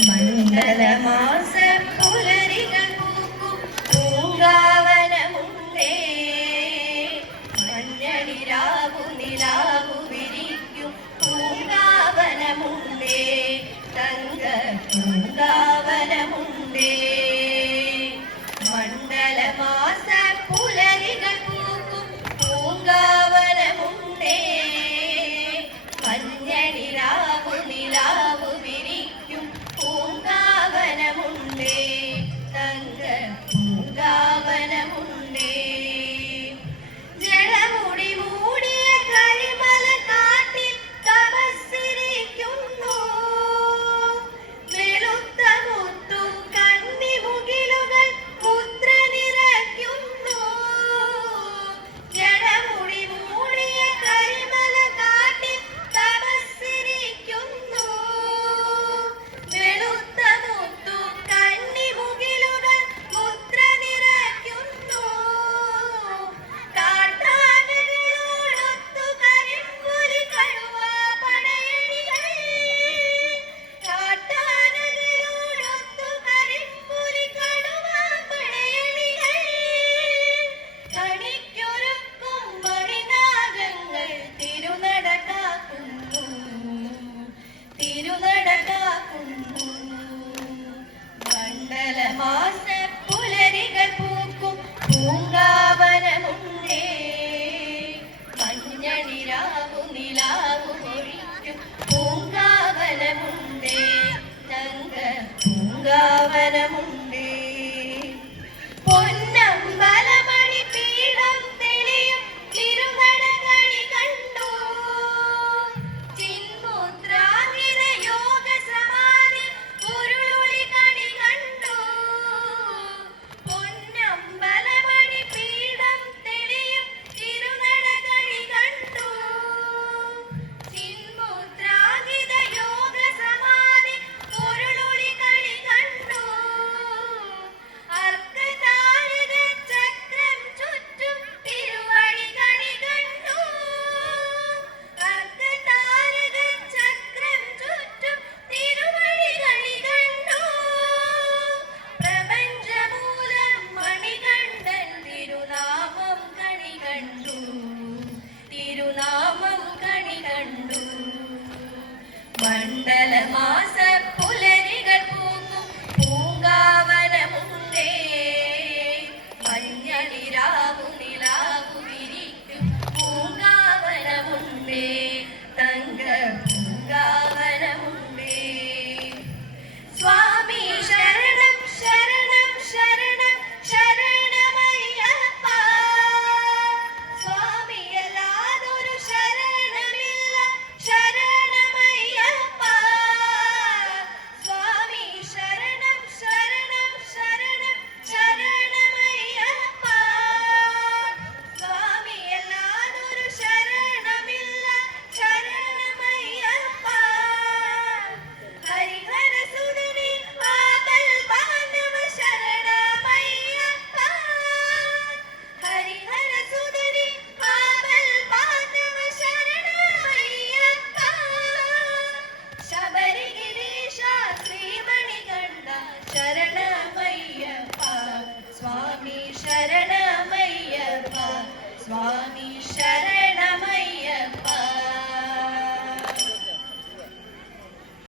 മണ്ഡലമാസ പുലരികൾ പൂക്കും പൂങ്കാവനമുണ്ടേ മഞ്ഞളിരാവു നിലാവു വിരിക്കും പൂങ്കാവനമുണ്ടേ തങ്ക പൂങ്കാവനമുണ്ടേ മണ്ഡലമാസ പുലരികൾ പൂക്കും പൂങ്കാവനമുണ്ടേ മഞ്ഞളിരാവു നിലാവു വിരിക്കും പൂങ്കാവനമുണ്ടേ തങ്ക പൂങ്കാവനമുണ്ടേ ജലമുടി മൂടിയ കരിമല കാട്ടിൽ തപസ്സിരിക്കുന്നു വെളുത്ത മുത്തു കണ്ണിമുകിലുകൾ മുദ്ര നിറയ്ക്കുന്നു ജലമുടി മൂടിയ കരിമല കാട്ടിൽ തപസ്സിരിക്കുന്നു വെളുത്ത മുത്തു കണ്ണിമുകിലുകൾ മുദ്ര നിറയ്ക്കുന്നു കാട്ടാനകളോടൊത്തു കരിമ്പുലി കടുവാ പടയണികൾ കാട്ടാനകളോടൊത്തു കരിമ്പുലി കടുവാ പടയണികൾ കണിക്കൊരുക്കും മണിനാഗങ്ങൾ തിരുനട കാക്കുന്നു മണ്ഡലമാസ പുലരികൾ പൂക്കും പൂങ്കാവനമുണ്ടേ മഞ്ഞളിരാവു നിലാവു ഒഴിക്കും പൂങ്കാവനമുണ്ടേ തങ്ക പൂങ്കാവനമുണ്ടേ പൊന്നമ്പലമണി പീഠം തെളിയും തിരുനടകളി കണ്ടു ചിന്മുദ്രാംഗിത യോഗ സമാധി പൊരുളൊളി കണി കണ്ടു പൊന്നമ്പലമണി പീഠം തെളിയും തിരുനടകളി കണ്ടു ചിന്മുദ്രാംഗിത യോഗ സമാധി പൊരുളൊളി കണി കണ്ടു അർക്കതാരക ചക്രം ചുറ്റും തിരുവടി കണി കണ്ടു അർക്കതാരക ചക്രം ചുറ്റും തിരുവടി കണി കണ്ടു പ്രപഞ്ചമൂലം മണികണ്ഠൻ തിരുനാമം കണി കണ്ടു തിരുനാമം കണി കണ്ടു മണ്ഡലമാസ